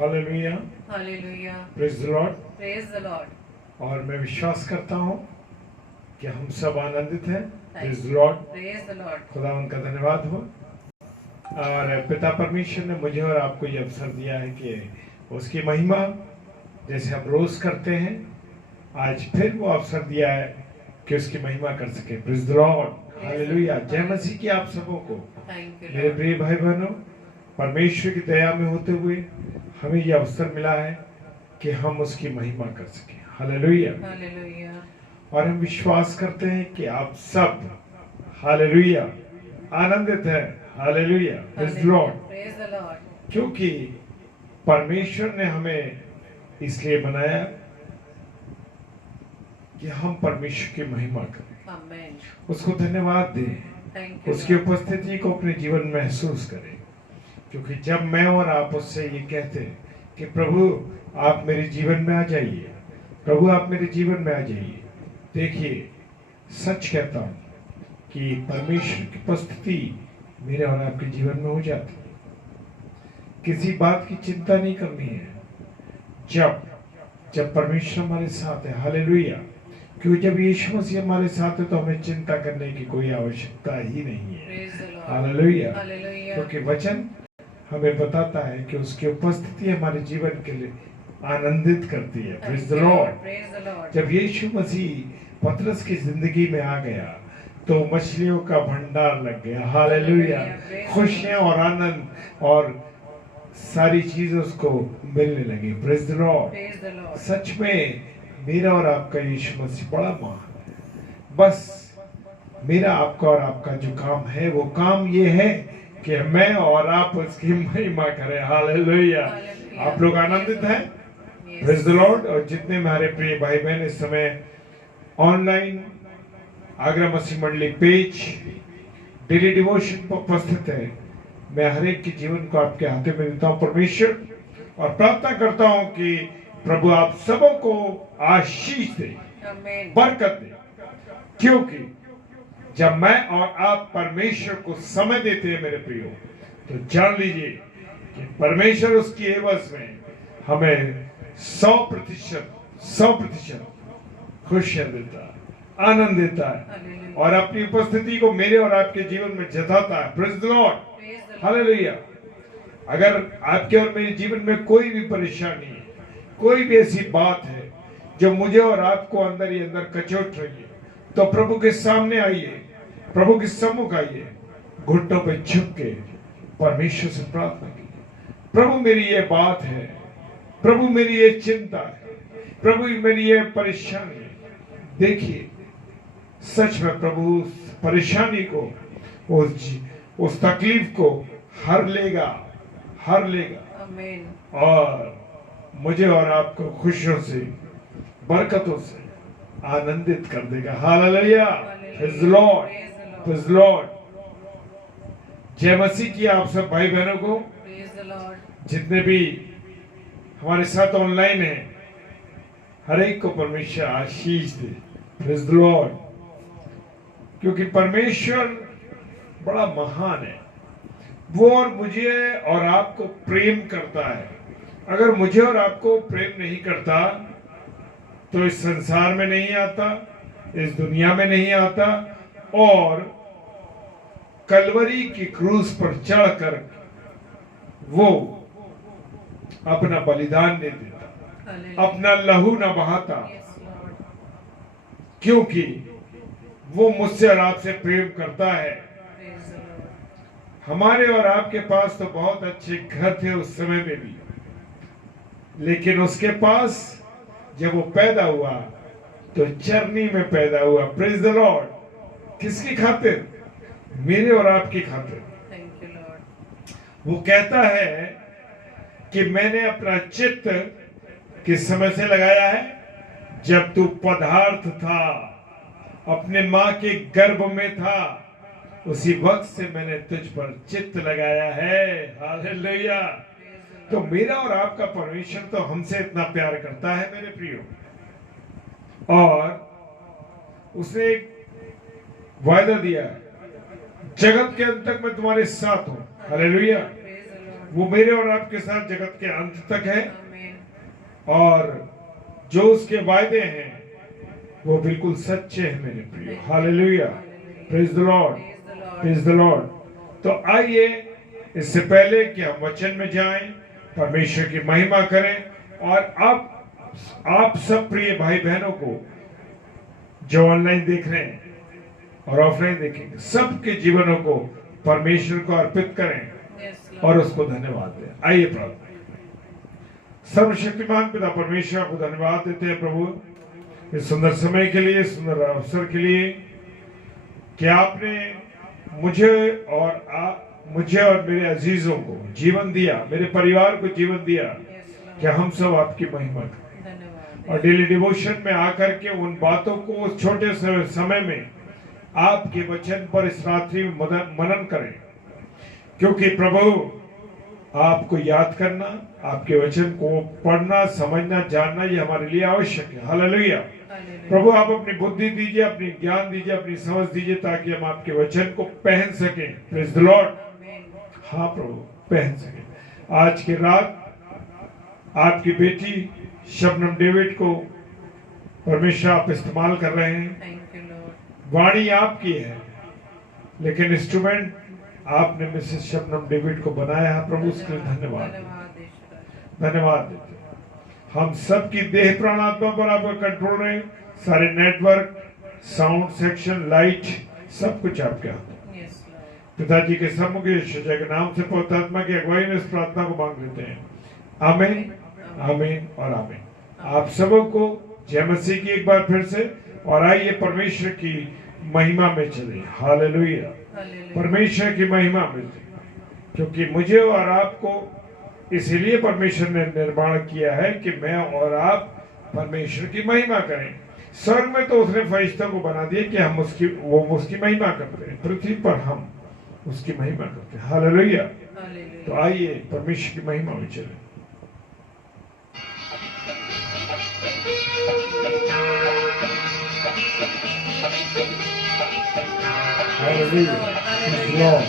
Hallelujah, hallelujah, praise the lord. Praise the lord. और मैं विश्वास करता हूँ कि हम सब आनंदित हैं। Praise the praise the Lord. खुदा उनका धन्यवाद हो। और पिता परमेश्वर ने मुझे और आपको ये अवसर दिया है कि उसकी महिमा जैसे हम रोज करते हैं, आज फिर वो अवसर दिया है कि उसकी महिमा कर सके। Praise the lord, hallelujah. जय मसीह की आप सबों को। मेरे प्रिय भाई बहनों, परमेश्वर की दया में होते हुए हमें यह अवसर मिला है कि हम उसकी महिमा कर सके। Hallelujah, hallelujah. और हम विश्वास करते हैं कि आप सब हालेलुया आनंदित हैं। Hallelujah, praise the lord. Praise the lord. क्योंकि परमेश्वर ने हमें इसलिए बनाया कि हम परमेश्वर की महिमा करें, आमीन। उसको धन्यवाद दें, उसकी उपस्थिति को अपने जीवन में महसूस करें। क्योंकि जब मैं और आप उससे ये कहते हैं कि प्रभु आप मेरे जीवन में आ जाइए, प्रभु आप मेरे जीवन में आ जाइए, देखिए सच कहता हूँ कि परमेश्वर की उपस्थिति मेरे और आपके जीवन में हो जाती है। किसी बात की चिंता नहीं करनी है जब जब परमेश्वर हमारे साथ है। हालेलुया, क्योंकि जब यीशु मसीह हमारे साथ है तो हमें चिंता करने की कोई आवश्यकता ही नहीं है। हालेलुया, क्योंकि वचन हमें बताता है कि उसकी उपस्थिति हमारे जीवन के लिए आनंदित करती है। Praise the Lord. जब यीशु मसीह पतरस की जिंदगी में आ गया तो मछलियों का भंडार लग गया। हालेलुया, खुशियां और आनंद और सारी चीजें उसको मिलने लगी। Praise the Lord. सच में मेरा और आपका यीशु मसीह बड़ा महान है। बस मेरा आपका और आपका जो काम है वो काम ये है कि मैं और आप उसकी महिमा करें। हालेलुया। आप लोग आनंदित हैं? Praise the lord. और जितने हमारे प्रिय भाई बहन इस समय ऑनलाइन आगरा मसीह मंडली पेज डेली डिवोशन पर उपस्थित है, मैं हर एक के जीवन को आपके हाथों में देता हूं परमेश्वर, और प्रार्थना करता हूं कि प्रभु आप सबों को आशीष दे, बरकत दे। क्योंकि जब मैं और आप परमेश्वर को समय देते हैं मेरे प्रियो, तो जान लीजिए कि परमेश्वर उसकी एवज में हमें 100% खुशियां देता है, आनंद देता है, और अपनी उपस्थिति को मेरे और आपके जीवन में जताता है। Praise the lord, hallelujah. अगर आपके और मेरे जीवन में कोई भी परेशानी है, कोई भी ऐसी बात है जो मुझे और आपको अंदर ही अंदर कचोट रही है, तो प्रभु के सामने आइए, प्रभु के सम्मुख आइए, घुटनों पे झुक के परमेश्वर से प्रार्थना कीजिए। प्रभु मेरी ये बात है, प्रभु मेरी ये चिंता है, प्रभु मेरी ये परेशानी है। देखिए सच में प्रभु उस परेशानी को, उस तकलीफ को हर लेगा, हर लेगा। आमीन। और मुझे और आपको खुशियों से, बरकतों से आनंदित कर देगा। Hallelujah, praise the lord, praise the Lord. जय मसीह की आप सब भाई बहनों को, प्रेज द लॉर्ड। जितने भी हमारे साथ ऑनलाइन हैं, हर एक को परमेश्वर आशीष दे। Praise the lord. क्योंकि परमेश्वर बड़ा महान है, वो और मुझे और आपको प्रेम करता है। अगर मुझे और आपको प्रेम नहीं करता तो इस संसार में नहीं आता, इस दुनिया में नहीं आता, और कलवरी की क्रूस पर चढ़कर वो अपना बलिदान दे देता, अपना लहू न बहाता, क्योंकि वो मुझसे और आपसे प्रेम करता है। हमारे और आपके पास तो बहुत अच्छे घर थे उस समय में भी, लेकिन उसके पास जब वो पैदा हुआ तो चरनी में पैदा हुआ। Praise the Lord. किसकी खातिर? मेरे और आपकी खातिर। Thank you Lord. वो कहता है कि मैंने अपना चित्त किस समय से लगाया है? जब तू पदार्थ था, अपने मां के गर्भ में था, उसी वक्त से मैंने तुझ पर चित्त लगाया है। हालेलुया। तो मेरा और आपका परमेश्वर तो हमसे इतना प्यार करता है मेरे प्रियो, और उसने एक वायदा दिया है, जगत के अंत तक मैं तुम्हारे साथ हूं। हालेलुया। वो मेरे और आपके साथ जगत के अंत तक है, Amen. और जो उसके वायदे हैं वो बिल्कुल सच्चे हैं मेरे प्रिय। Hallelujah, praise the Lord, Praise the Lord. Praise the lord. तो आइए, इससे पहले कि हम वचन में जाएं, परमेश्वर की महिमा करें, और आप सब प्रिय भाई बहनों को जो ऑनलाइन देख रहे हैं और ऑफलाइन देखेंगे, सबके जीवनों को परमेश्वर को अर्पित करें Yes, Lord. और उसको धन्यवाद दें। आइए प्रार्थना। सर्वशक्तिमान पिता परमेश्वर को धन्यवाद देते हैं प्रभु, इस सुंदर समय के लिए, सुंदर अवसर के लिए कि आपने मुझे और मेरे अजीजों को जीवन दिया, मेरे परिवार को जीवन दिया, Yes, Lord. कि हम सब आपकी महिमा करें। धन्यवाद। और डेली डिवोशन में आकर के उन बातों को उस छोटे से समय में आपके वचन पर इस रात्रि में मनन करें, क्योंकि प्रभु आपको याद करना, आपके वचन को पढ़ना, समझना, जानना, ये हमारे लिए आवश्यक है। हालेलुया। Hallelujah. प्रभु आप अपनी बुद्धि दीजिए, अपनी ज्ञान दीजिए, अपनी समझ दीजिए, ताकि हम आपके वचन को पहन सकें। Praise the Lord. Amen. हाँ प्रभु, पहन सकें। आज की रात आपकी बेटी शबनम डेविड को परमेश्वर आप इस्तेमाल कर रहे हैं। Thank you, Lord. वाणी आपकी है, लेकिन इंस्ट्रूमेंट आपने मिसेस शबनम डेविड को बनाया है। प्रभु उसके लिए धन्यवाद, धन्यवाद ईश्वर। धन्यवाद देते हैं। हम सबकी देह प्राण आत्मा पर आपका कंट्रोल रहे, सारे नेटवर्क, साउंड सेक्शन, लाइट, सब कुछ आपके हाथ में। Yes, Lord. पिताजी के सम्मुख यीशु के नाम से पवित्र आत्मा की अगुवाई में इस प्रार्थना को मांग लेते हैं। आमीन, आमीन और आमीन। आप सबों को जय मसीह की एक बार फिर से, और आइए परमेश्वर की महिमा में चले। Hallelujah, Hallelujah. परमेश्वर की महिमा में चले, क्योंकि मुझे और आपको इसीलिए परमेश्वर ने निर्माण किया है कि मैं और आप परमेश्वर की महिमा करें। स्वर्ग में तो उसने फरिश्तों को बना दिया कि हम उसकी महिमा करते हैं, पृथ्वी पर हम उसकी महिमा करते हैं। हालेलुया। Hallelujah. तो आइए परमेश्वर की महिमा में चले। Hallelujah, Lord.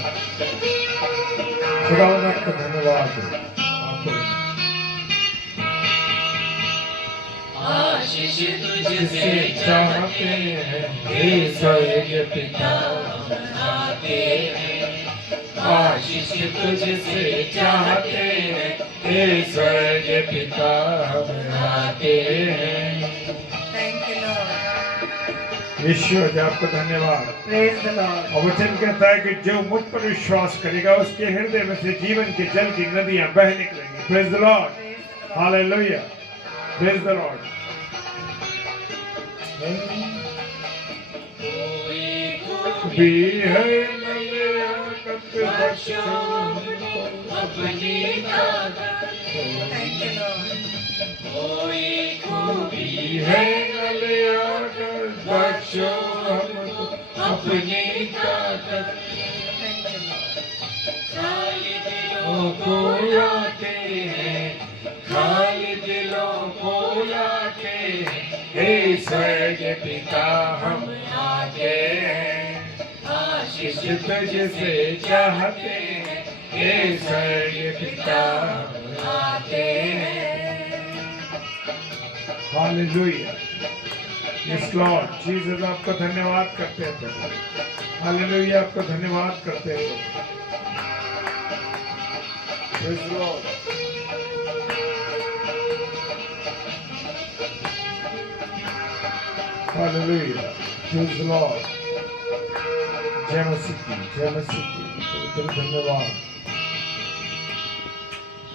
खुदावंद आपका धन्यवाद है। आशीष तुझसे जिसे चाहते हैं हे स्वर्गीय पिता आते हैं, आशीष तुझसे चाहते हैं, हे स्वर्गीय पिता हम आते हैं। Thank you, Lord. ईश्वर जी आपका धन्यवाद। Praise the Lord. और वचन कहता है कि जो मुझ पर विश्वास करेगा उसके हृदय में से जीवन के जल की नदियां बह निकलेंगी। Praise the Lord, Praise the Lord. Hallelujah, praise the Lord. भी है नलियाकत बख्शो अपनी ताकत, Thank you, Lord. कोई खूबी भी है नलियाकत बख्शो हमको अपनी ताकत, Thank you, Lord. खाली दिलों अपनों को को लाते हैं, खाली दिलों को लाते हैं, हे स्वर्गीय पिता हम आते हैं, आशीष तुझसे चाहते हैं, हे स्वर्गीय पिता हम आते हैं। हालेलुया। यस लॉर्ड जीसस, आपका धन्यवाद करते हैं प्रभु। हालेलुया, आपका धन्यवाद करते हैं प्रभु। Praise lord. Hallelujah, praise lord. जय मसीह की, जय मसीह की। पवित्र धन्यवाद।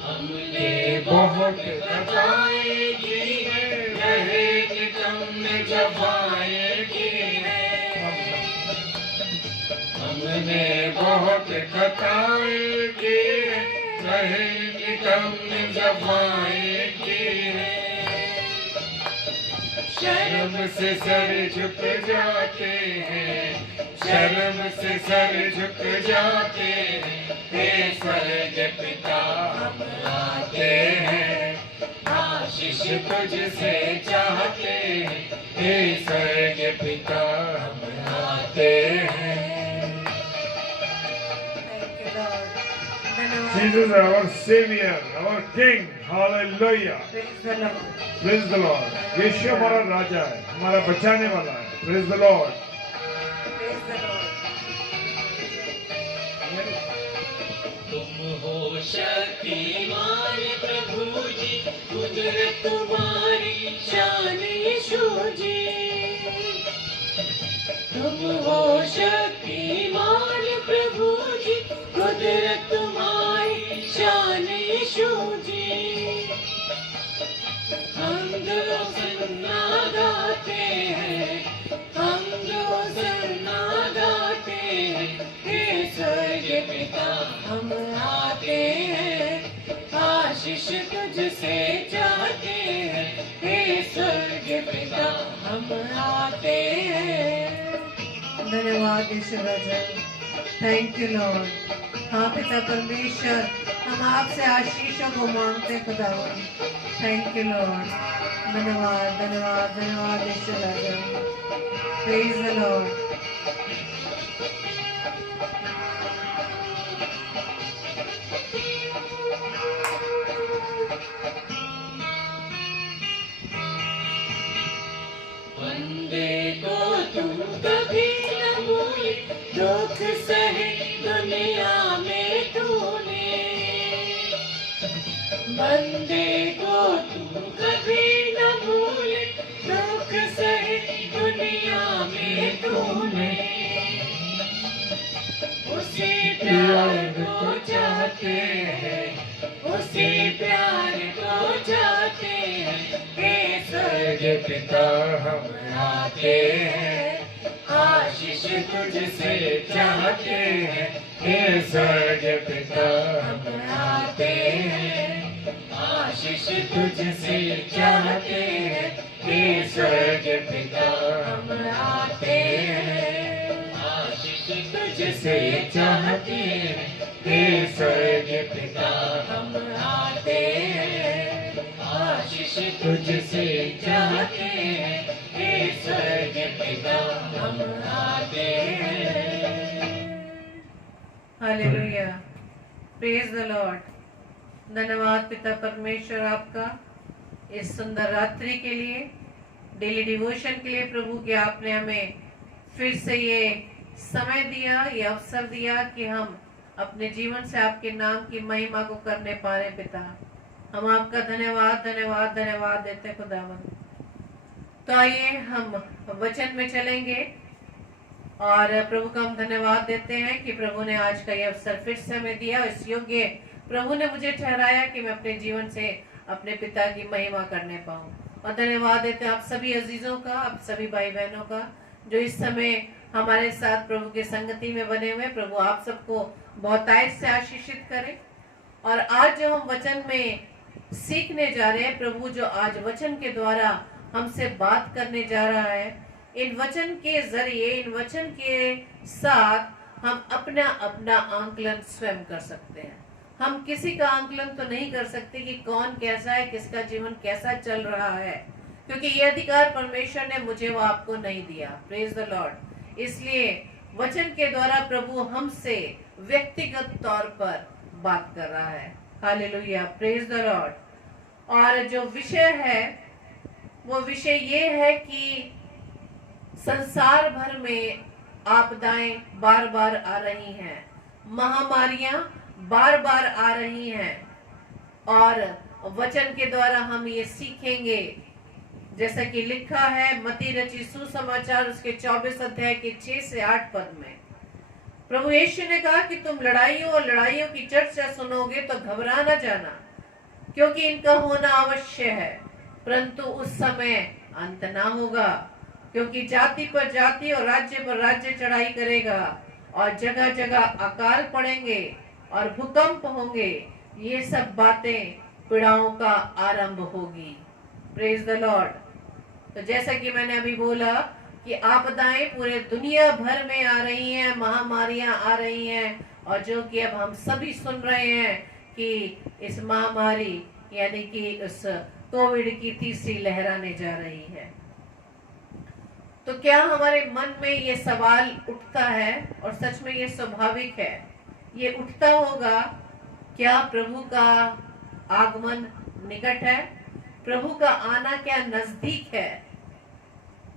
हमने बहुत खताएं की है, रहे निकम में जफाएं की है, हमने बहुत खताएं की है, रहे निकम में जफाएं की है, शर्म से सर झुक जाते हैं, शर्म से सर झुक जाते हैं, हे स्वर्गीय पिता हम आते हैं, आशीष तुझसे चाहते हैं, हे स्वर्गीय पिता हम आते हैं। Thank you, Lord. धन्यवाद Jesus our Savior, our King. Hallelujah. Praise the Lord. Praise the Lord. यीशु हमारा राजा है, हमारा बचाने वाला है. Praise the Lord. Praise the Lord. तुम हो शक्तिमान प्रभु जी, कुदरत तुम्हारी शान यीशु जी। तुम हो शक्तिमान प्रभु जी, कुदरत तुम्हारी शान यीशु जी। हम जो सन्ना गाते हैं, हम जो सन्ना गाते हैं, हे स्वर्ग पिता हम आते हैं, आशीष तुझसे चाहते हैं, हे स्वर्ग पिता हम आते हैं। धन्यवाद यीशु राजा। Thank you lord. हाँ पिता परमेश्वर, हम आपसे आशीषों को मांगते खुदावन। Thank you lord. धन्यवाद धन्यवाद धन्यवाद यीशु राजा। Praise the lord. बंदे को तुम कभी न भूले, दुख सहे दुनिया में तूने। बंदे को तुम कभी न भूले, दुख सहे दुनिया में तूने। उसी प्यार को चाहते हैं, उसी प्यार को चाहते हैं, हे स्वर्ग पिता हम आते हैं, आशीष तुझसे चाहते हैं, हे स्वर्ग पिता हम आते हैं, आशीष तुझसे चाहते हैं, हे स्वर्ग पिता हम आते हैं, आशीष तुझसे चाहते हैं, हे स्वर्ग पिता हम आते हैं, आशीष तुझसे चाहते हैं, हे स्वर्ग पिता हम आते हैं। हालेलुया। Praise the Lord. धन्यवाद पिता परमेश्वर आपका इस सुंदर रात्रि के लिए, डेली डिवोशन के लिए। प्रभु कि आपने हमें फिर से ये समय दिया, ये अवसर दिया कि हम अपने जीवन से आपके नाम की महिमा को करने पा रहे। पिता हम आपका धन्यवाद धन्यवाद धन्यवाद देते हैं खुदावन। तो आइए हम वचन में चलेंगे और प्रभु का हम धन्यवाद देते हैं कि प्रभु ने आज का ये अवसर फिर से हमें दिया। इस योग्य प्रभु ने मुझे ठहराया कि मैं अपने जीवन से अपने पिता की महिमा करने पाऊं। और धन्यवाद देते हैं आप सभी अजीजों का, आप सभी भाई बहनों का जो इस समय हमारे साथ प्रभु के संगति में बने हुए। प्रभु आप सबको बहुतायत से आशीषित करे। और आज जो हम वचन में सीखने जा रहे हैं, प्रभु जो आज वचन के द्वारा हमसे बात करने जा रहा है, इन वचन के जरिए, इन वचन के साथ हम अपना अपना आंकलन स्वयं कर सकते हैं। हम किसी का आंकलन तो नहीं कर सकते कि कौन कैसा है, किसका जीवन कैसा चल रहा है, क्योंकि ये अधिकार परमेश्वर ने मुझे वो आपको नहीं दिया। Praise the Lord. इसलिए वचन के द्वारा प्रभु हमसे व्यक्तिगत तौर पर बात कर रहा है। हालेलुया। Praise the lord. और जो विषय है वो विषय ये है कि संसार भर में आपदाएं बार बार आ रही हैं, महामारियां बार बार आ रही हैं। और वचन के द्वारा हम ये सीखेंगे, जैसा कि लिखा है मत्ती रची सुसमाचार उसके 24 अध्याय के 6 से 8 पद में। प्रभु यीशु ने कहा कि तुम लड़ाइयों और लड़ाइयों की चर्चा सुनोगे तो घबरा न जाना, क्योंकि इनका होना अवश्य है, परंतु उस समय अंत ना होगा। क्योंकि जाति पर जाति और राज्य पर राज्य चढ़ाई करेगा और जगह जगह अकाल पड़ेंगे और भूकंप होंगे। ये सब बातें पीड़ाओं का आरंभ होगी। Praise the lord. तो जैसा कि मैंने अभी बोला कि आपदाएं पूरे दुनिया भर में आ रही हैं, महामारियां आ रही हैं, और जो कि अब हम सभी सुन रहे हैं कि इस महामारी यानी कि उस कोविड की तीसरी लहर आने जा रही है। तो क्या हमारे मन में ये सवाल उठता है, और सच में ये स्वाभाविक है, ये उठता होगा क्या प्रभु का आगमन निकट है? प्रभु का आना क्या नजदीक है?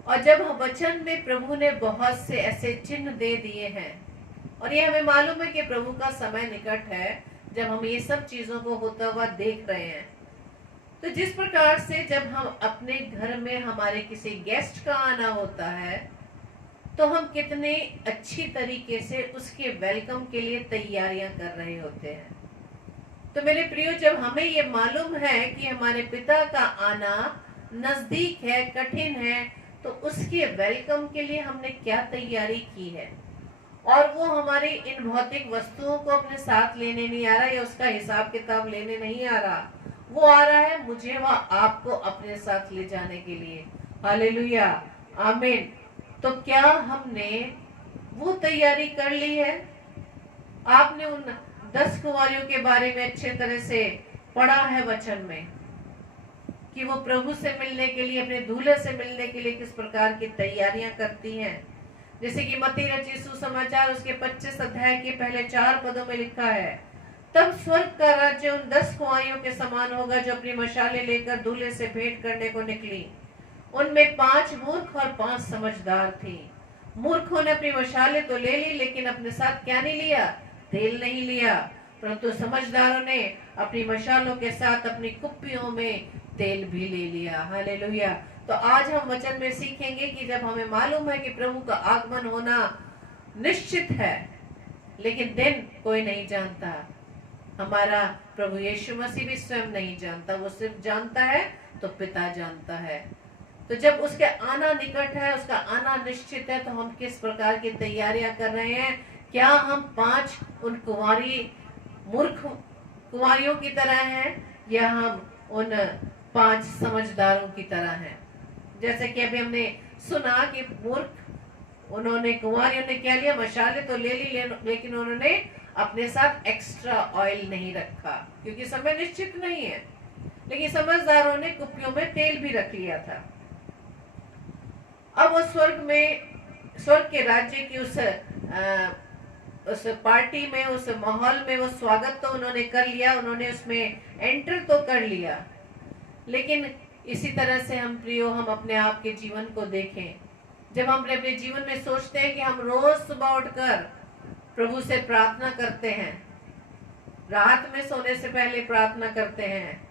और जब हम वचन में प्रभु ने बहुत से ऐसे चिन्ह दे दिए हैं और ये हमें मालूम है कि प्रभु का समय निकट है, जब हम ये सब चीजों को होता हुआ देख रहे हैं, तो जिस प्रकार से जब हम अपने घर में हमारे किसी गेस्ट का आना होता है तो हम कितने अच्छी तरीके से उसके वेलकम के लिए तैयारियां कर रहे होते हैं। तो मेरे प्रियो, जब हमें ये मालूम है कि हमारे पिता का आना नजदीक है, कठिन है, तो उसके वेलकम के लिए हमने क्या तैयारी की है। और वो हमारी इन भौतिक वस्तुओं को अपने साथ लेने नहीं आ रहा या उसका हिसाब किताब लेने नहीं आ रहा, वो आ रहा है मुझे व आपको अपने साथ ले जाने के लिए। हालेलुया, आमीन। तो क्या हमने वो तैयारी कर ली है? आपने उन 10 कुंवारियों के बारे में अच्छे तरह से पढ़ा है वचन में कि वो प्रभु से मिलने के लिए, अपने दूल्हे से मिलने के लिए किस प्रकार की तैयारियां करती हैं। जैसे कि मत्ती रचित सुसमाचार उसके 25 अध्याय के पहले 4 पदों में लिखा है, तब स्वर्ग का राज्य उन 10 कुंवारियों के समान होगा जो अपनी मशालें लेकर दूल्हे से भेंट करने को निकली। उनमें 5 मूर्ख और 5 समझदार थी। मूर्खों ने अपनी मशालें तो ले ली, लेकिन अपने साथ क्या नहीं लिया? तेल नहीं लिया। परंतु समझदारों ने अपनी मशालों के साथ अपनी कुप्पियों में तेल भी ले लिया। हालेलुया। तो आज हम वचन में सीखेंगे कि जब हमें मालूम है कि प्रभु का आगमन होना निश्चित है, लेकिन दिन कोई नहीं जानता, हमारा प्रभु यीशु मसीह भी स्वयं नहीं जानता, वो सिर्फ जानता है तो पिता जानता है। तो जब उसके आना निकट है, उसका आना निश्चित है, तो हम किस प्रकार की तैयारियां कर रहे हैं? क्या हम 5 उन मूर्ख कुंवारियों की तरह हैं या हम उन 5 समझदारों की तरह हैं? जैसे कि अभी हमने सुना कि मूर्ख उन्होंने, कुंवारियों ने क्या लिया? मशाले तो ले ली, लेकिन उन्होंने अपने साथ एक्स्ट्रा ऑयल नहीं रखा क्योंकि समय निश्चित नहीं है। लेकिन समझदारों ने कुप्पियों में तेल भी रख लिया था। अब वो स्वर्ग के राज्य की उस पार्टी में, उस माहौल में वो स्वागत तो उन्होंने कर लिया, उन्होंने उसमें एंटर तो कर लिया। लेकिन इसी तरह से हम प्रियो, हम अपने आप के जीवन को देखें। जब हम अपने जीवन में सोचते हैं कि हम रोज सुबह उठकर प्रभु से प्रार्थना करते हैं, रात में सोने से पहले प्रार्थना करते हैं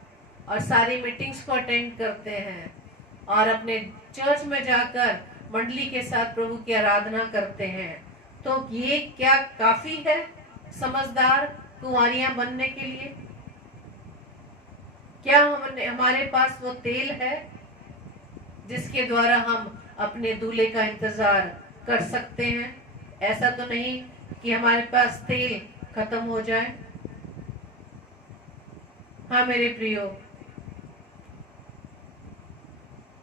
और सारी मीटिंग्स को अटेंड करते हैं और अपने चर्च में जाकर मंडली के साथ प्रभु की आराधना करते हैं, तो ये क्या काफी है समझदार कुंवारियां बनने के लिए? क्या हमारे पास वो तेल है जिसके द्वारा हम अपने दूल्हे का इंतजार कर सकते हैं? ऐसा तो नहीं कि हमारे पास तेल खत्म हो जाए। हाँ मेरे प्रियो,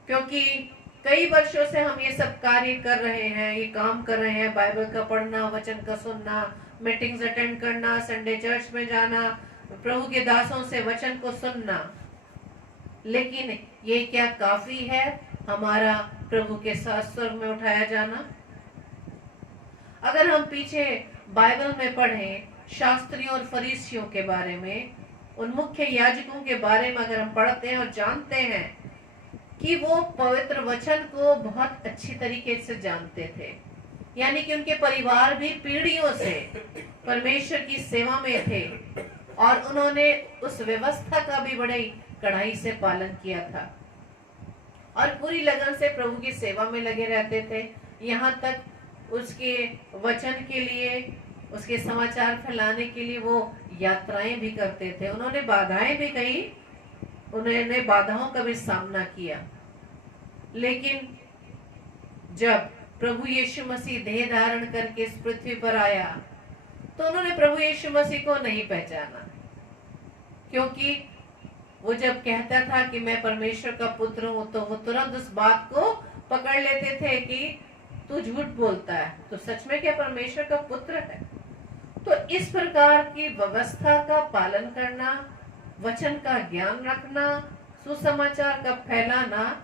क्योंकि कई वर्षों से हम ये सब कार्य कर रहे हैं, ये काम कर रहे हैं, बाइबल का पढ़ना, वचन का सुनना, मीटिंग्स अटेंड करना, संडे चर्च में जाना, प्रभु के दासों से वचन को सुनना, लेकिन ये क्या काफी है हमारा प्रभु के साथ स्वर्ग में उठाया जाना? अगर हम पीछे बाइबल में पढ़ें शास्त्रियों और फरीसियों के बारे में, उन मुख्य याजकों के बारे में अगर हम पढ़ते हैं और जानते हैं कि वो पवित्र वचन को बहुत अच्छी तरीके से जानते थे, यानी कि उनके परिवार भी पीढ़ियों से परमेश्वर की सेवा में थे और उन्होंने उस व्यवस्था का भी बड़े कड़ाई से पालन किया था और पूरी लगन से प्रभु की सेवा में लगे रहते थे। यहाँ तक उसके वचन के लिए, उसके समाचार फैलाने के लिए वो यात्राएं भी करते थे। उन्होंने बाधाएं भी कही, उन्होंने बाधाओं का भी सामना किया, लेकिन जब प्रभु यीशु मसीह देह धारण करके इस पृथ्वी पर आया तो उन्होंने प्रभु यीशु मसीह को नहीं पहचाना, क्योंकि वो जब कहता था कि मैं परमेश्वर का पुत्र हूं तो वो तुरंत उस बात को पकड़ लेते थे कि तू झूठ बोलता है, तो सच में क्या परमेश्वर का पुत्र है? तो इस प्रकार की व्यवस्था का पालन करना, वचन का ज्ञान रखना, सुसमाचार का फैलाना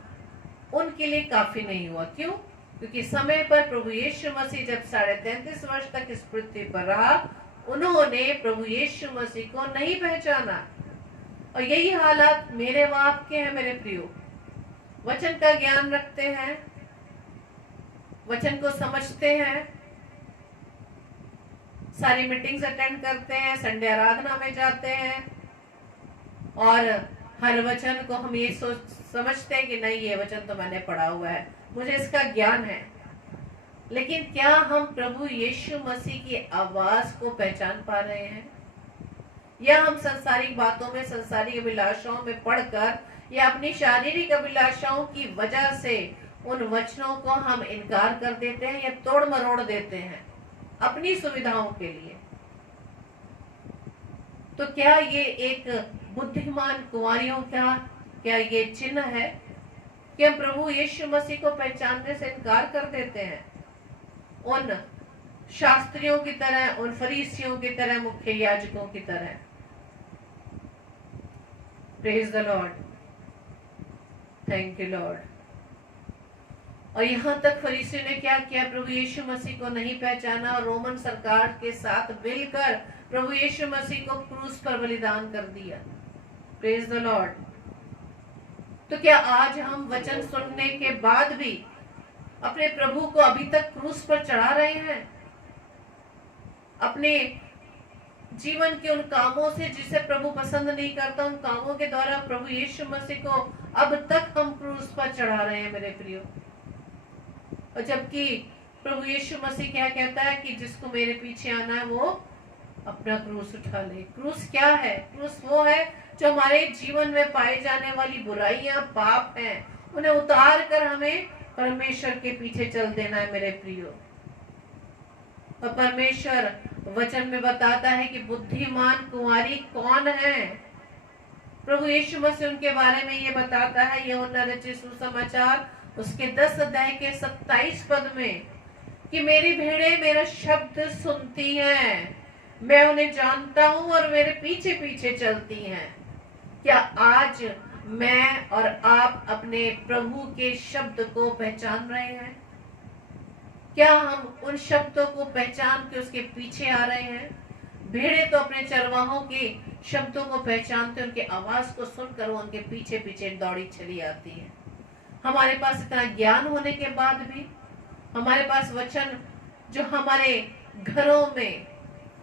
उनके लिए काफी नहीं हुआ। क्यों? क्योंकि समय पर प्रभु यीशु मसीह जब 33.5 वर्ष तक इस पृथ्वी पर रहा उन्होंने प्रभु यीशु मसीह को नहीं पहचाना। और यही हालात मेरे व आपके हैं मेरे प्रियो। वचन का ज्ञान रखते हैं, वचन को समझते हैं, सारी मीटिंग्स अटेंड करते हैं, संडे आराधना में जाते हैं, और हर वचन को हम ये समझते हैं कि नहीं, ये वचन तो मैंने पढ़ा हुआ है, मुझे इसका ज्ञान है। लेकिन क्या हम प्रभु यीशु मसीह की आवाज को पहचान पा रहे हैं, या हम सांसारिक बातों में, सांसारिक अभिलाषाओं में पढ़कर या अपनी शारीरिक अभिलाषाओं की वजह से उन वचनों को हम इनकार कर देते हैं या तोड़ मरोड़ देते हैं अपनी सुविधाओं के लिए। तो क्या ये एक बुद्धिमान कुंवारियों का क्या ये चिन्ह है कि हम प्रभु यीशु मसीह को पहचानने से इनकार कर देते हैं, उन शास्त्रियों की तरह, उन फरीसियों की तरह, मुख्य याजकों की तरह? Praise the Lord, thank you Lord. और यहां तक फरीसियों ने क्या किया, प्रभु यीशु मसीह को नहीं पहचाना और रोमन सरकार के साथ मिलकर प्रभु यीशु मसीह को क्रूस पर बलिदान कर दिया। Praise the lord. तो क्या आज हम वचन सुनने के बाद भी अपने प्रभु को अभी तक क्रूस पर चढ़ा रहे हैं? अपने जीवन के उन कामों से जिसे प्रभु पसंद नहीं करता, उन कामों के द्वारा प्रभु यीशु मसीह को अब तक हम क्रूस पर चढ़ा रहे हैं मेरे प्रियो। और जबकि प्रभु यीशु मसीह क्या कहता है कि जिसको मेरे पीछे आना है वो अपना क्रूस उठा ले। क्रूस क्या है? क्रूस वो है जो हमारे जीवन में पाई जाने वाली बुराइयां, पाप हैं, उन्हें उतार कर हमें परमेश्वर के पीछे चल देना है मेरे प्रियो। और परमेश्वर वचन में बताता है कि बुद्धिमान कुंवारी कौन है। प्रभु यीशु मसीह उनके बारे में ये बताता है, यूहन्ना रचित सुसमाचार उसके 10 अध्याय के 27 पद में, कि मेरी भेड़ें मेरा शब्द सुनती हैं, मैं उन्हें जानता हूं और मेरे पीछे पीछे चलती हैं। क्या आज मैं और आप अपने प्रभु के शब्द को पहचान रहे हैं? क्या हम उन शब्दों को पहचान के उसके पीछे आ रहे हैं? भेड़ें तो अपने चरवाहों के शब्दों को पहचानते, उनके आवाज को सुनकर वो उनके पीछे पीछे दौड़ी चली आती है। हमारे पास इतना ज्ञान होने के बाद भी, हमारे पास वचन जो हमारे घरों में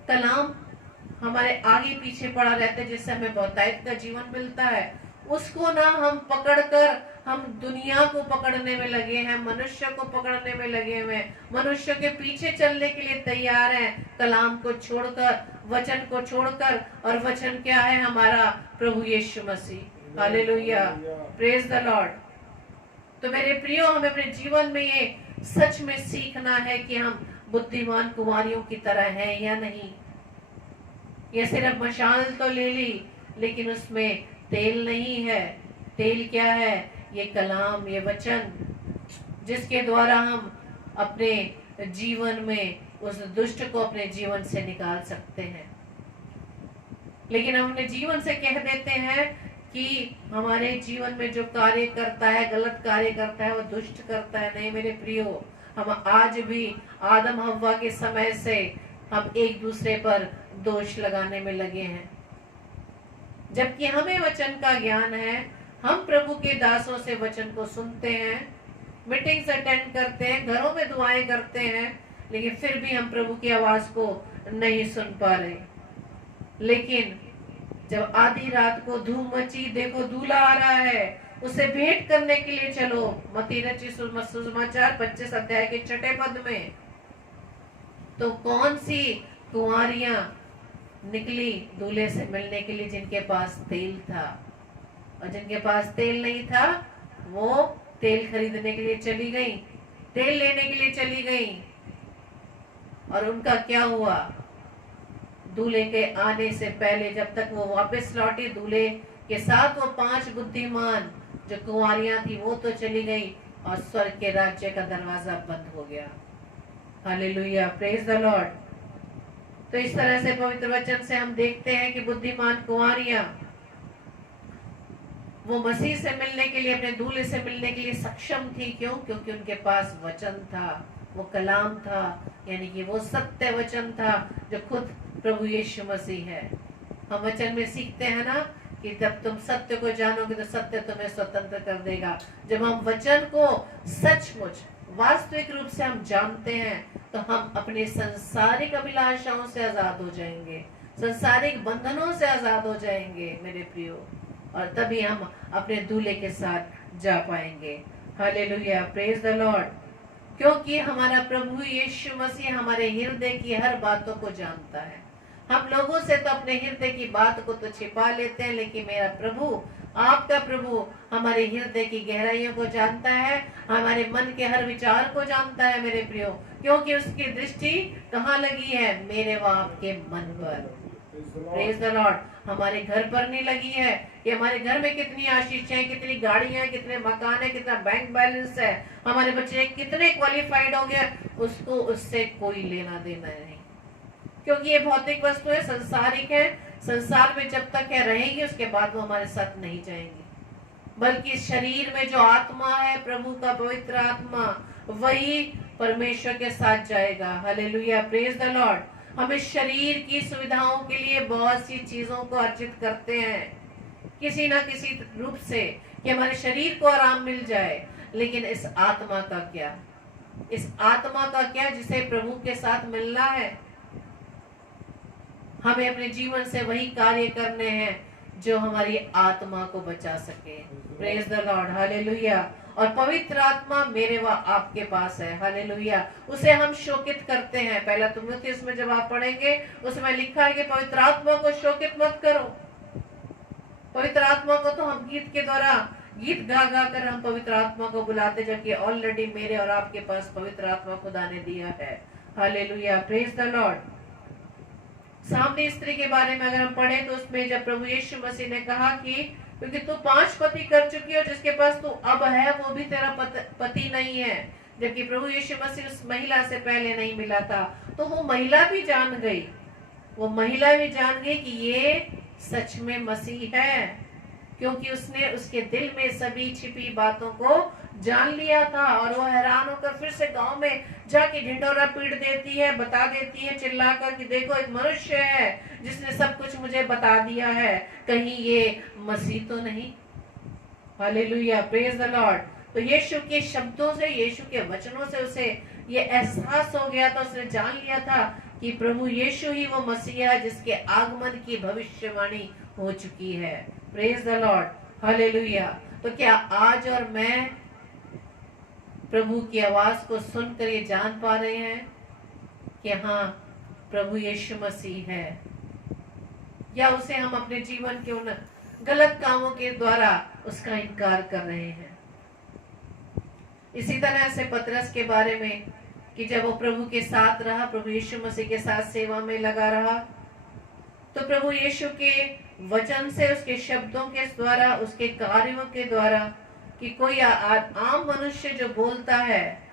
कलाम हमारे आगे पीछे पड़ा रहता है, जिससे हमें बहुतायत का जीवन मिलता है, उसको ना हम पकड़कर हम दुनिया को पकड़ने में लगे हैं, मनुष्य को पकड़ने में लगे हुए हैं, मनुष्य के पीछे चलने के लिए तैयार हैं, कलाम को छोड़कर, वचन को छोड़कर। और वचन क्या है? हमारा प्रभु यीशु मसीह। Hallelujah, praise the lord. तो मेरे प्रियो, हमें अपने जीवन में ये सच में सीखना है कि हम बुद्धिमान कुंवारियों की तरह हैं या नहीं। ये सिर्फ मशाल तो ले ली, लेकिन उसमें तेल नहीं है। तेल क्या है? ये कलाम, ये वचन, जिसके द्वारा हम अपने जीवन में उस दुष्ट को अपने जीवन से निकाल सकते हैं। लेकिन हम अपने जीवन से कह देते हैं कि हमारे जीवन में जो कार्य करता है, गलत कार्य करता है, वो दुष्ट करता है। नहीं मेरे प्रियो, हम आज भी आदम हव्वा के समय से हम एक दूसरे पर दोष लगाने में लगे हैं, जबकि हमें वचन का ज्ञान है। हम प्रभु के दासों से वचन को सुनते हैं, मीटिंग्स अटेंड करते हैं, घरों में दुआएं करते हैं, लेकिन फिर भी हम प्रभु की आवाज को नहीं सुन पा रहे। लेकिन जब आधी रात को धूम मची, देखो दूल्हा आ रहा है, उसे भेंट करने के लिए चलो। मत्ती रचित सुसमाचार 25 अध्याय के 6 पद में, तो कौन सी कुंवारियां निकली दूल्हे से मिलने के लिए? जिनके पास तेल था। और जिनके पास तेल नहीं था, वो तेल खरीदने के लिए चली गई, तेल लेने के लिए चली गई। और उनका क्या हुआ? दूल्हे के आने से पहले, जब तक वो वापस लौटी दूल्हे के साथ, वो 5 बुद्धिमान जो कुंवारियां थी वो तो चली गई, और स्वर्ग के राज्य का दरवाजा बंद हो गया। Hallelujah, praise the lord. तो इस तरह से पवित्र वचन से हम देखते हैं कि बुद्धिमान कुंवारियां वो मसीह से मिलने के लिए, अपने दूल्हे से मिलने के लिए सक्षम थी। क्यों? क्योंकि उनके पास वचन था, वो कलाम था, यानी कि वो सत्य वचन था जो खुद प्रभु यीशु मसीह है। हम वचन में सीखते हैं ना कि जब तुम सत्य को जानोगे तो सत्य तुम्हें स्वतंत्र कर देगा। जब हम वचन को सचमुच वास्तविक रूप से हम जानते हैं तो हम अपने संसारिक अभिलाषाओं से आजाद हो जाएंगे, संसारिक बंधनों से आजाद हो जाएंगे मेरे प्रियो, और तभी हम अपने दूल्हे के साथ जा पाएंगे। Hallelujah, praise the lord. क्योंकि हमारा प्रभु यीशु मसीह हमारे हृदय की हर बातों को जानता है। हम लोगों से तो अपने हृदय की बात को तो छिपा लेते हैं, लेकिन मेरा प्रभु, आपका प्रभु हमारे हृदय की गहराइयों को जानता है, हमारे मन के हर विचार को जानता है मेरे प्रियो, क्योंकि उसकी दृष्टि कहाँ लगी है? मेरे व आपके मन पर। Praise the Lord. हमारे घर पर नहीं लगी है कि हमारे घर में कितनी आशीषें, कितनी गाड़ियां, कितने मकान है, कितना बैंक बैलेंस है, हमारे बच्चे कितने क्वालिफाइड हो गए, उसको उससे कोई लेना देना नहीं, क्योंकि ये भौतिक वस्तु है, संसारिक है। संसार में जब तक है रहेगी, उसके बाद वो हमारे साथ नहीं जाएंगी, बल्कि शरीर में जो आत्मा है, प्रभु का पवित्र आत्मा, वही परमेश्वर के साथ जाएगा। Hallelujah, praise the Lord. हम इस शरीर की सुविधाओं के लिए बहुत सी चीजों को अर्जित करते हैं किसी ना किसी रूप से, कि हमारे शरीर को आराम मिल जाए, लेकिन इस आत्मा का क्या? इस आत्मा का क्या जिसे प्रभु के साथ मिलना है? हमें अपने जीवन से वही कार्य करने हैं जो हमारी आत्मा को बचा सके। Praise the lord, hallelujah. और पवित्र आत्मा मेरे व आपके पास है, हालेलुया। उसे हम शोकित करते हैं। पहला तिमुथियुस में जब आप पढ़ेंगे, उसमें लिखा है कि पवित्र आत्मा को शोकित मत करो। पवित्र आत्मा को तो हम गीत के द्वारा, गीत गा गा कर हम पवित्र आत्मा को बुलाते, जबकि ऑलरेडी मेरे और आपके पास पवित्र आत्मा खुदा ने दिया है। Hallelujah, praise the Lord. सामने स्त्री के बारे में अगर हम पढ़े तो उसमें जब प्रभु यीशु मसीह ने कहा कि क्योंकि तू 5 पति कर चुकी है, जिसके पास तू अब है वो भी तेरा पति नहीं है, जबकि प्रभु यीशु मसीह उस महिला से पहले नहीं मिला था, तो वो महिला भी जान गई, वो महिला भी जान गई कि ये सच में मसीह है, क्योंकि उसने उसके दिल में सभी छिपी बातों को जान लिया था। और वो हैरान होकर फिर से गांव में जाके ढिंढोरा पीट देती है, बता देती है चिल्लाकर कि देखो एक मनुष्य है जिसने सब कुछ मुझे बता दिया है, कहीं ये मसीह तो नहीं। Hallelujah, praise the lord. तो यीशु के शब्दों से, यीशु के वचनों से उसे ये एहसास हो गया था, उसने जान लिया था कि प्रभु यीशु ही वो मसीह है जिसके आगमन की भविष्यवाणी हो चुकी है। Praise the lord, hallelujah. तो क्या आज और मैं प्रभु की आवाज को सुनकर ये जान पा रहे हैं कि हाँ प्रभु यीशु मसीह है, या उसे हम अपने जीवन के उन गलत कामों के द्वारा उसका इनकार कर रहे हैं? इसी तरह से पतरस के बारे में कि जब वो प्रभु के साथ रहा, प्रभु यीशु मसीह के साथ सेवा में लगा रहा, तो प्रभु यीशु के वचन से, उसके शब्दों के द्वारा, उसके कार्यों के द्वारा, कि कोई आम मनुष्य जो बोलता है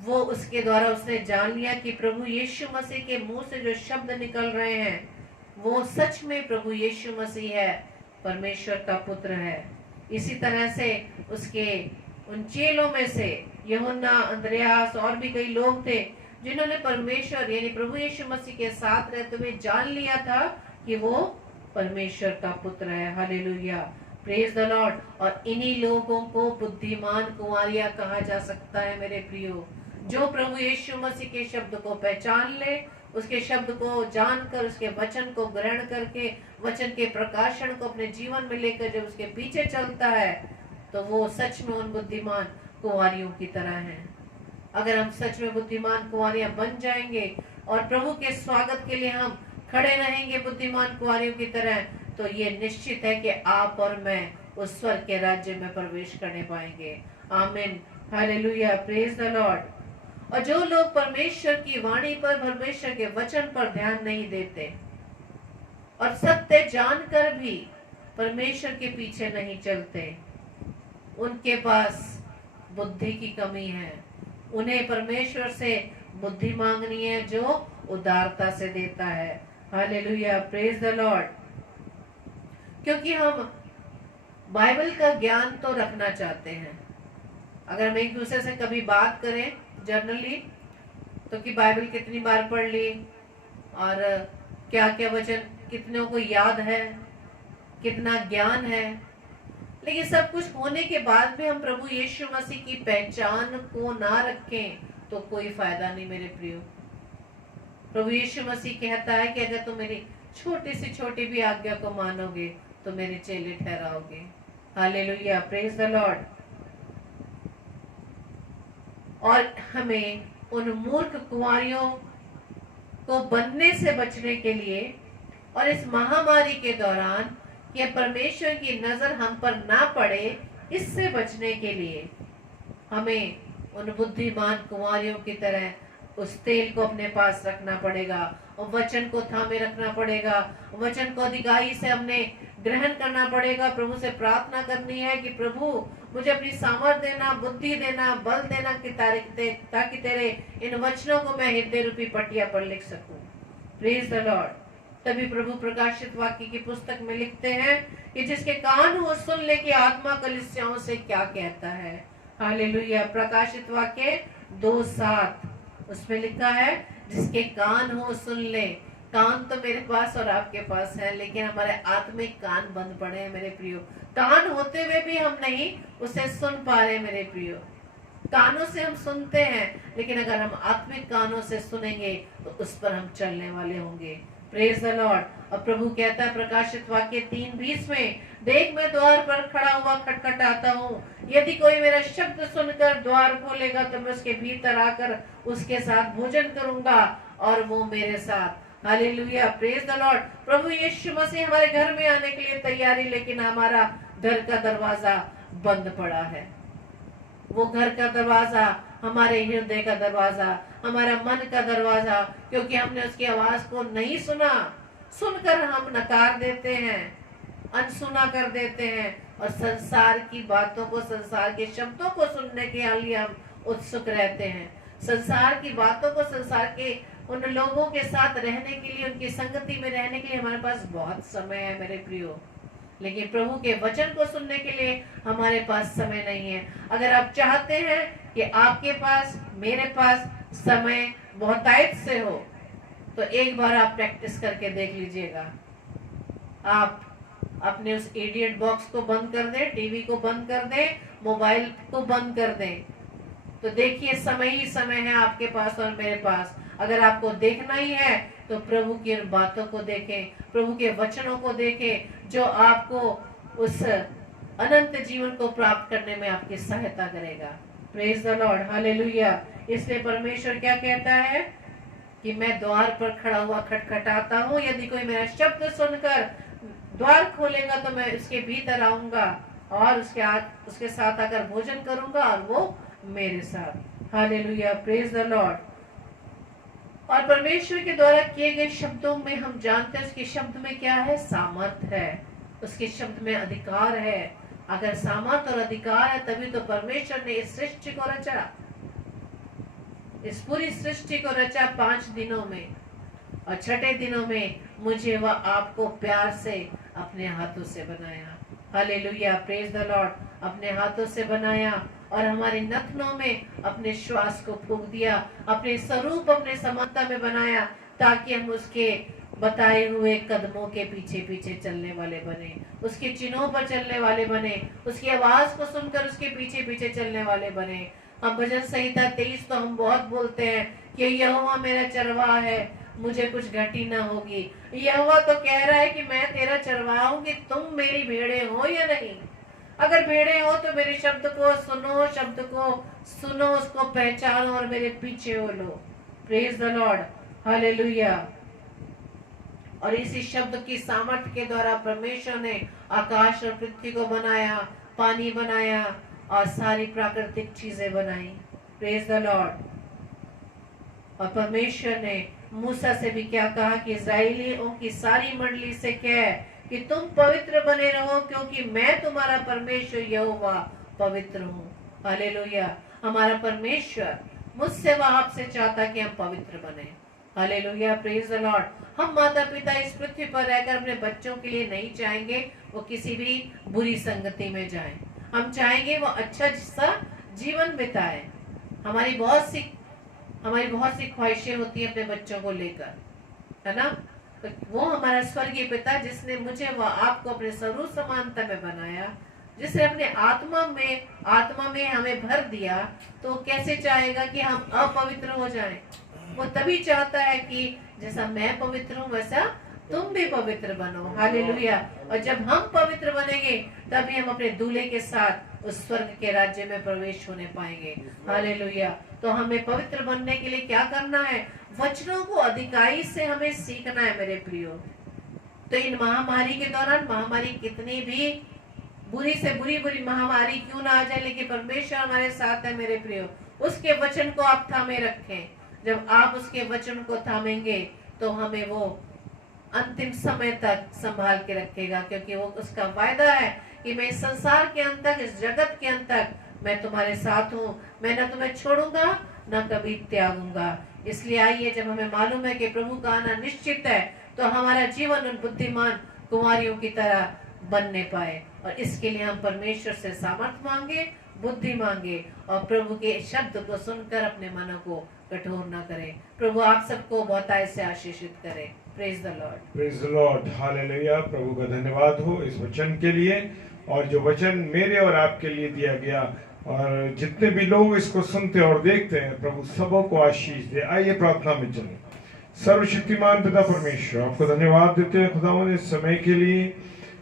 वो उसके द्वारा उसने जान लिया कि प्रभु यीशु मसीह के मुंह से जो शब्द निकल रहे हैं वो सच में प्रभु यीशु मसीह है, परमेश्वर का पुत्र है। इसी तरह से उसके उन चेलों में से यूहन्ना, अंद्रयास और भी कई लोग थे जिन्होंने परमेश्वर यानी प्रभु यीशु मसीह के साथ रहते हुए जान लिया था कि वो परमेश्वर का पुत्र है। Hallelujah, praise the lord. और इन्हीं लोगों को बुद्धिमान कुंवारियां कहा जा सकता है मेरे प्रियो, जो प्रभु यीशु मसीह के शब्द को पहचान ले, उसके शब्द को जानकर, उसके वचन को ग्रहण करके, वचन के प्रकाशन को अपने जीवन में लेकर जब उसके पीछे चलता है, तो वो सच में उन बुद्धिमान कुंवारियों की तरह है। अगर हम सच में बुद्धिमान कुंवारियां बन जाएंगे और प्रभु के स्वागत के लिए हम खड़े रहेंगे बुद्धिमान कुंवारियों की तरह, तो ये निश्चित है कि आप और मैं उस स्वर्ग के राज्य में प्रवेश करने पाएंगे। आमीन, हालेलुया, प्रेज द लॉर्ड। और जो लोग परमेश्वर की वाणी पर, परमेश्वर के वचन पर ध्यान नहीं देते और सत्य जानकर भी परमेश्वर के पीछे नहीं चलते, उनके पास बुद्धि की कमी है। उन्हें परमेश्वर से बुद्धि मांगनी है जो उदारता से देता है। Hallelujah, praise the lord. क्योंकि हम बाइबल का ज्ञान तो रखना चाहते हैं। अगर हम एक दूसरे से कभी बात करें जनरली, तो कि बाइबल कितनी बार पढ़ ली, और क्या क्या वचन कितनों को याद है, कितना ज्ञान है, लेकिन सब कुछ होने के बाद भी हम प्रभु यीशु मसीह की पहचान को ना रखें तो कोई फायदा नहीं मेरे प्रियो। प्रभु यीशु मसीह कहता है कि अगर तुम मेरी छोटी से छोटी भी आज्ञा को मानोगे तो मेरे चेले ठहराओगे। Hallelujah, praise the lord. और हमें उन मूर्ख कुंवारियों को बनने से बचने के लिए और इस महामारी के दौरान कि परमेश्वर की नजर हम पर ना पड़े, इससे बचने के लिए हमें उन बुद्धिमान कुंवारियों की तरह उस तेल को अपने पास रखना पड़ेगा और वचन को थामे रखना पड़ेगा। वचन को अधिकाई से हमने ग्रहण करना पड़ेगा। प्रभु से प्रार्थना करनी है कि प्रभु मुझे अपनी सामर्थ देना, बुद्धि देना, बल देना कि ताकि तेरे इन वचनों को मैं हृदय रूपी पटिया पर लिख सकूं। Praise the Lord. तभी प्रभु प्रकाशित वाक्य की पुस्तक में लिखते हैं कि जिसके कान हो सुन ले कि आत्मा कलीसियाओं से क्या कहता है। हालेलुया। प्रकाशित वाक्य 2:7 उसमें लिखा है जिसके कान हो सुन ले। कान तो मेरे पास और आपके पास है, लेकिन हमारे आत्मिक कान बंद पड़े हैं मेरे प्रियो। कान होते हुए भी हम नहीं उसे सुन पा रहे मेरे प्रियो। कानों से हम सुनते हैं, लेकिन अगर हम आत्मिक कानों से सुनेंगे तो उस पर हम चलने वाले होंगे। Praise the lord. और प्रभु कहता है प्रकाशित वाक्य 3:20 में, देख मैं द्वार पर खड़ा हुआ खटखटाता हूँ, यदि कोई मेरा शब्द सुनकर द्वार खोलेगा तो मैं उसके भीतर आकर उसके साथ भोजन करूंगा और वो मेरे साथ। Hallelujah, praise the lord. प्रभु यीशु मसीह हमारे घर में आने के लिए तैयारी, लेकिन हमारा घर का दरवाजा बंद पड़ा है। वो घर का दरवाजा, हमारे हृदय का दरवाजा, हमारा मन का दरवाजा, क्योंकि हमने उसकी आवाज को नहीं सुना। सुनकर हम नकार देते हैं, अनसुना कर देते हैं और संसार की बातों को, संसार के शब्दों को सुनने के लिए हम उत्सुक रहते हैं। संसार की बातों को, संसार के उन लोगों के साथ रहने के लिए, उनकी संगति में रहने के लिए हमारे पास बहुत समय है मेरे प्रियो, लेकिन प्रभु के वचन को सुनने के लिए हमारे पास समय नहीं है। अगर आप चाहते हैं कि आपके पास, मेरे पास समय बहुतायत से हो, तो एक बार आप प्रैक्टिस करके देख लीजिएगा। आप अपने उस इडियट बॉक्स को बंद कर दें, टीवी को बंद कर दें, मोबाइल को बंद कर दें, तो देखिए समय ही समय है आपके पास और मेरे पास। अगर आपको देखना ही है तो प्रभु की बातों को देखें, प्रभु के वचनों को देखें, जो आपको उस अनंत जीवन को प्राप्त करने में आपकी सहायता करेगा। Praise the lord, hallelujah. इसलिए परमेश्वर क्या कहता है कि मैं द्वार पर खड़ा हुआ खटखटाता हूँ, यदि कोई मेरा शब्द सुनकर द्वार खोलेगा तो मैं उसके भीतर आऊंगा और उसके साथ आकर भोजन करूंगा और वो मेरे साथ। Hallelujah, praise the lord. और परमेश्वर के द्वारा किए गए शब्दों में हम जानते हैं उसके शब्द में क्या है, सामर्थ है, उसके शब्द में अधिकार है। अगर सामर्थ और अधिकार है तभी तो परमेश्वर ने इस सृष्टि को रचा, इस पूरी सृष्टि को रचा 5 दिनों में, और छठे दिनों में मुझे व आपको प्यार से अपने हाथों से बनाया। Hallelujah, praise the Lord. अपने हाथों से बनाया और हमारे नथनों में अपने श्वास को फूंक दिया, अपने स्वरूप, अपने समानता में बनाया, ताकि हम उसके बताए हुए कदमों के पीछे पीछे चलने वाले बने, उसके चिन्हों पर चलने वाले बने, उसकी आवाज को सुनकर उसके पीछे पीछे चलने वाले बने। हम भजन संहिता 23 तो हम बहुत बोलते हैं कि यहोवा मेरा चरवाहा है, मुझे कुछ घटी ना होगी। यहोवा तो कह रहा है कि मैं तेरा चरवाहा हूँ, कि तुम मेरी भेड़े हो या नहीं। अगर भेड़े हो तो मेरे शब्द को सुनो, शब्द को सुनो, उसको पहचानो और मेरे पीछे हो लो। Praise the lord, hallelujah. और इसी शब्द की सामर्थ्य के द्वारा परमेश्वर ने आकाश और पृथ्वी को बनाया, पानी बनाया और सारी प्राकृतिक चीजें बनाई। Praise the lord. और परमेश्वर ने मूसा से भी क्या कहा कि इस्राएलियों की सारी मंडली से कह कि तुम पवित्र बने रहो, क्योंकि मैं तुम्हारा परमेश्वर यहोवा पवित्र हूँ। हालेलुया। हमारा परमेश्वर मुझसे व आपसे चाहता कि हम पवित्र बने। Hallelujah, praise the Lord. हम माता पिता इस पृथ्वी पर रहकर अपने बच्चों के लिए नहीं चाहेंगे वो किसी भी बुरी संगति में जाएं। हम चाहेंगे वो अच्छा सा जीवन बिताए। हमारी बहुत सी ख्वाहिशें होती हैं अपने बच्चों को लेकर, है ना। तो वो हमारा स्वर्गीय पिता जिसने मुझे व आपको अपने स्वरूप समानता में बनाया, जिसने अपने आत्मा में हमें भर दिया, तो कैसे चाहेगा कि हम अपवित्र हो जाएं? वो तभी चाहता है कि जैसा मैं पवित्र हूँ वैसा तुम भी पवित्र बनो। हालेलुया। और जब हम पवित्र बनेंगे तभी हम अपने दूल्हे के साथ उस स्वर्ग के राज्य में प्रवेश होने पाएंगे। हालेलुया। तो हमें पवित्र बनने के लिए क्या करना है? वचनों को अधिकाई से हमें सीखना है मेरे प्रियो। तो इन महामारी के दौरान, महामारी कितनी भी बुरी से बुरी महामारी क्यों ना आ जाए, लेकिन परमेश्वर हमारे साथ है मेरे प्रियो। उसके वचन को आप थामे रखें। जब आप उसके वचन को थामेंगे तो हमें वो अंतिम समय तक संभाल के रखेगा, क्योंकि वो उसका वायदा है कि मैं इस संसार के अंत तक, इस जगत के अंत तक मैं तुम्हारे साथ हूँ, मैं न तुम्हें छोड़ूंगा न कभी त्यागूंगा। इसलिए आइए, जब हमें मालूम है कि प्रभु का आना निश्चित है, तो हमारा जीवन उन बुद्धिमान कुमारियों की तरह बनने पाए। और इसके लिए हम परमेश्वर से सामर्थ मांगे, बुद्धि मांगे, और प्रभु के शब्द को सुनकर अपने मनों को कठोर न करें। प्रभु आप सबको बहुतायत से आशीषित करे। Praise the lord. Praise the lord. Hallelujah. प्रभु का धन्यवाद हो इस वचन के लिए, और जो वचन मेरे और आपके लिए दिया गया, और जितने भी लोग इसको सुनते और देखते हैं, प्रभु सबों को आशीष दे। आइए प्रार्थना में चलें। सर्वशक्तिमान पिता परमेश्वर, आपको धन्यवाद देते हैं खुदावंद इस समय के लिए,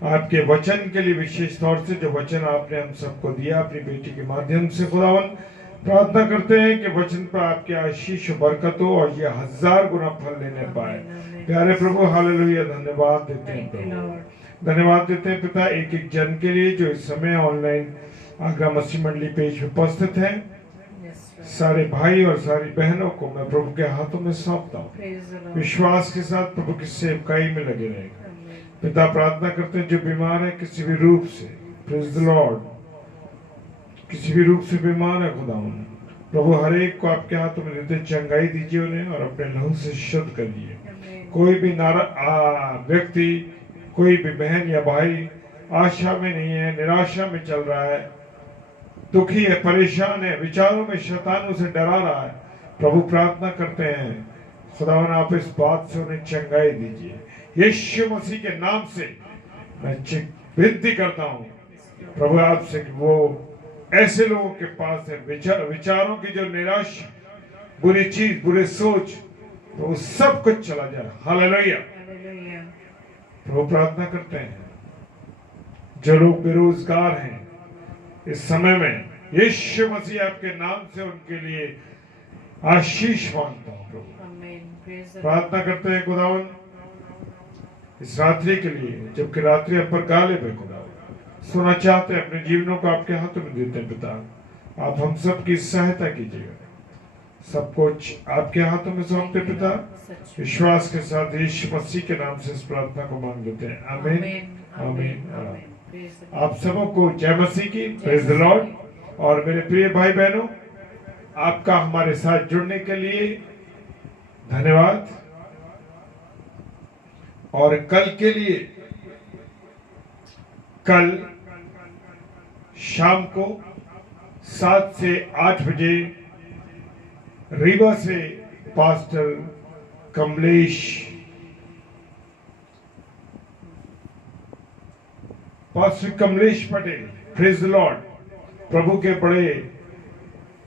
आपके वचन के लिए, विशेष तौर से जो वचन आपने हम सबको दिया अपनी बेटी के माध्यम से। खुदावंद प्रार्थना करते हैं कि वचन पर आपके आशीष बरकत हो और ये 1000 गुना फल लेने पाए। प्यारे प्रभु, हालेलुया। धन्यवाद देते हैं प्रभु, धन्यवाद देते हैं पिता एक एक जन के लिए जो इस समय ऑनलाइन आगरा मसीह मंडली पेज में उपस्थित है। सारे भाई और सारी बहनों को मैं प्रभु के हाथों में सौंपता हूँ। विश्वास के साथ प्रभु की सेवकाई में लगे रहेगा। पिता प्रार्थना करते हैं जो बीमार है किसी भी रूप से, प्रेज द लॉर्ड, किसी भी रूप से बीमार है खुदावंद, प्रभु हर एक को आपके हाथों में देते चंगाई दीजिए उन्हें और अपने लहू से शुद्ध करिए। कोई भी व्यक्ति, कोई भी बहन या भाई आशा में नहीं है, निराशा में चल रहा है, दुखी है, परेशान है, विचारों में शैतान उसे डरा रहा है, प्रभु प्रार्थना करते हैं खुदावन आप इस बात से उन्हें चंगाई दीजिए। यीशु मसीह के नाम से मैं विनती करता हूँ प्रभु आपसे कि वो ऐसे लोगों के पास है विचारों की जो निराशा, बुरी चीज, बुरे सोच, तो सब कुछ चला जाए। हालेलुया। प्रभु प्रार्थना करते हैं जो लोग बेरोजगार हैं इस समय में, यीशु मसीह आपके नाम से उनके लिए आशीष मांगता हूँ प्रभु। प्रार्थना करते हैं खुदावन इस रात्रि के लिए, जबकि रात्रि हम पर गालिब है खुदावन, सुना चाहते हैं, अपने जीवनों को आपके हाथों में देते हैं पिता। आप हम सब की सहायता कीजिएगा, सब कुछ आपके हाथों में सौंपते पिता। विश्वास के साथ यीशु मसीह के नाम से इस प्रार्थना को मांग लेते हैं। आमीन, आमीन, आमीन। आप सबों को जय मसीह की, प्रेज द लॉर्ड। और मेरे प्रिय भाई बहनों, आपका हमारे साथ जुड़ने के लिए धन्यवाद। और कल के लिए, कल शाम को 7 से 8 बजे रीवा से pastor Kamlesh Patel, praise the lord, प्रभु के बड़े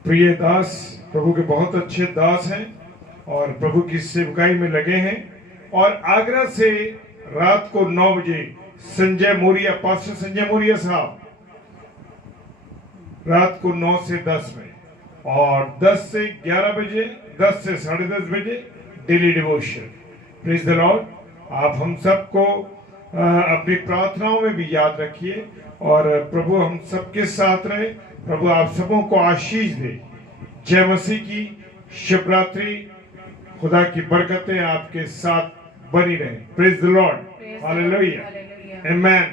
प्रिय दास, प्रभु के बहुत अच्छे दास हैं और प्रभु की सेवकाई में लगे हैं। और आगरा से रात को 9 बजे संजय मोरिया, पास्टर संजय मोरिया साहब, रात को 9 से 10 में, और 10 से 11 बजे, 10 से 10:30 बजे daily devotion. Praise the Lord. आप हम सबको अपनी प्रार्थनाओं में भी याद रखिए और प्रभु हम सबके साथ रहे। प्रभु आप सबों को आशीष दे। जय मसीह की। शुभ रात्रि। खुदा की बरकतें आपके साथ बनी रहे। Praise the lord. Hallelujah. Amen.